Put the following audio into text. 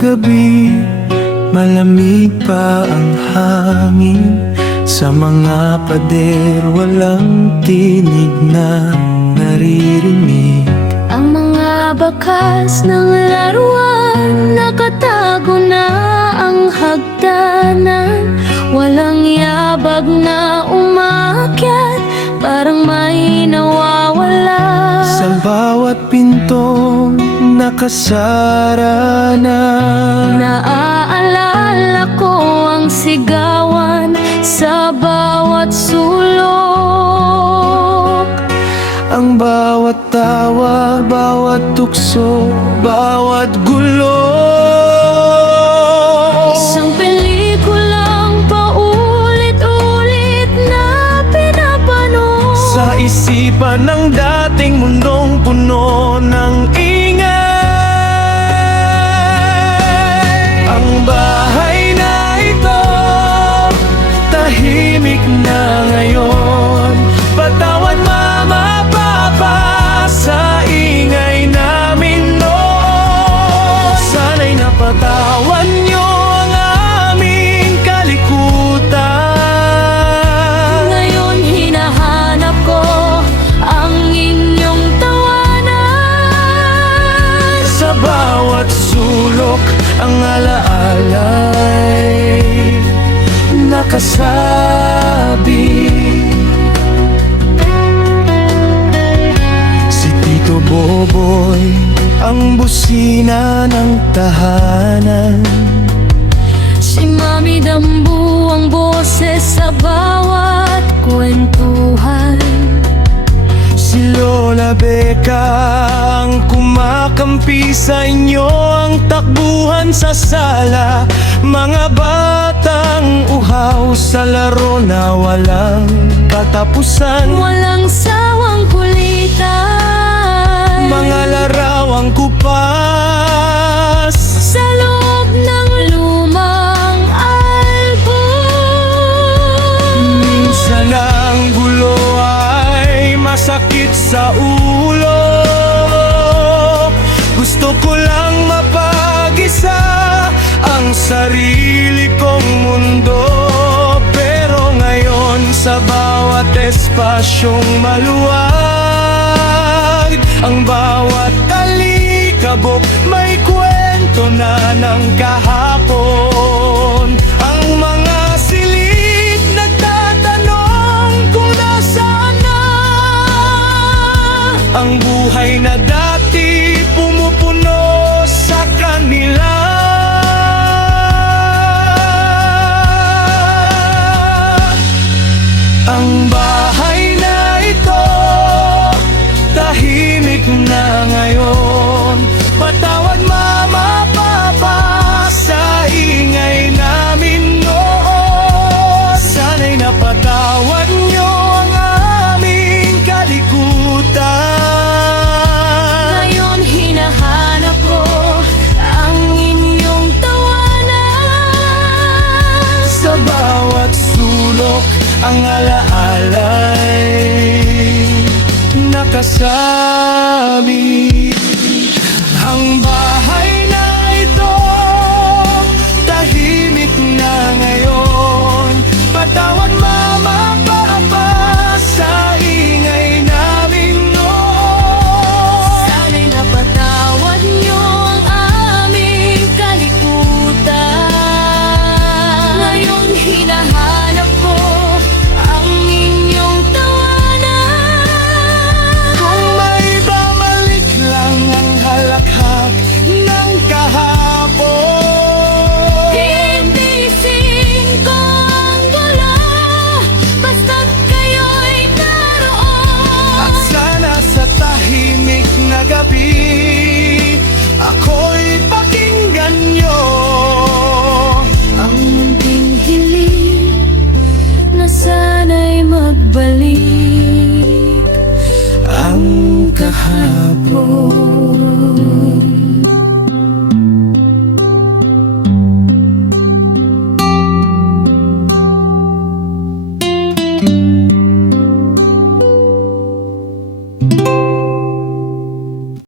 gabi, malamig pa ang hangin. Sa mga pader walang tinig na naririnig. Ang mga bakas ng laruan, nakatago na ang hagdanan. Walang yabag na umakyat, parang may nawawala. Sa bawat pintong nakasara na, naaalala ko ang sigawan sa bawat sulok. ang bawat tawa, bawat tukso, bawat gulo. Isang pelikulang paulit-ulit na pinapanood Sa isipan ng dating mundong puno ng ingay. Ang bahay na ito, tahimik na ngayon. Patawad mama, papa, sa ingay namin noon. Sana'y napatawan niyo ang aming kalikutan. Ngayon hinahanap ko ang inyong tawanan. Sa bawat sulok ang alaalay nakasabi. Si Tito Boboy ang busina ng tahanan. Si Mami Dambu ang boses sa bawat kwentuhan. Si Lola Becca ang kumakampi sa inyo, ang takbuhan sa sala. Mga batang uhaw sa laro na walang katapusan. Walang sawang kulitan, Mga larawang kupas sa loob ng lumang album. minsan ang gulo ay masakit sa ulo. Gusto ko lang mapag-isa ang sarili kong mundo. Pero ngayon sa bawat espasyong maluwag, ang bawat talikabok may kwento na ng kahapon. Ang mga silid nagtatanong kung nasaan na ang buhay na dati pumupuno sa kanila. Ang bahay na ito, tahimik na ngayon. Patawad mama, papa, sa ingay namin noon. Sana'y napatawad niyo ang aming kalikutan. Ngayon hinahanap ko ang inyong tawanan. Sa bawat sulok ang alaalay nakasabi. Ang bahay na ito, tahimik na ngayon. Patawad mama, papa, sa ingay namin noon. Sana'y napatawad niyo ang aming kalikutan. Ngayon hinahanap ko ang inyong tawanan. Kung may babalik lang ang halakhak ng kahapon, Hintisin ko ang gulo, basta't kayo'y naroon. at sana sa tahimik na gabi ako'y pakinggan niyo. Ang munting hiling na sana'y magbalik Ang kahapon.